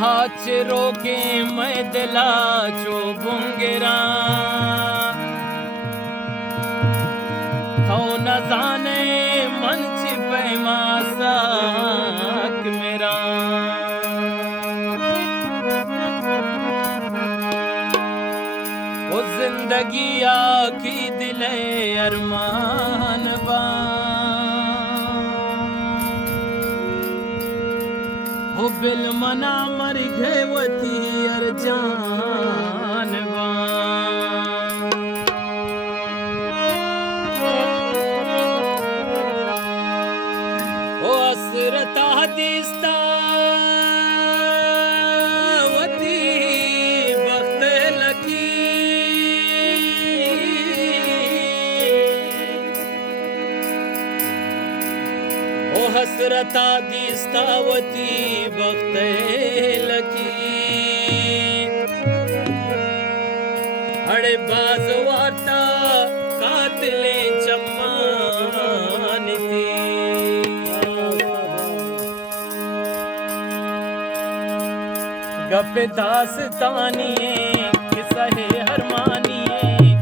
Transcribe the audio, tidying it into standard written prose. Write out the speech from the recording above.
हाथ रोके मैं दिला चो बुंगेरा तो न जाने मन छिपे मासाक मेरा वो जिंदगी आखी दिले अरमान बा हो बिल मना मर गए वती अरजान बा ओ असरता दिस्ता वती वक्त लगी ओ हसरता दिस्तावती वक्त लगी अड़े बाज वार्ता कातिले चम्मान थी गप दास्तानिए किस्सा है हरमान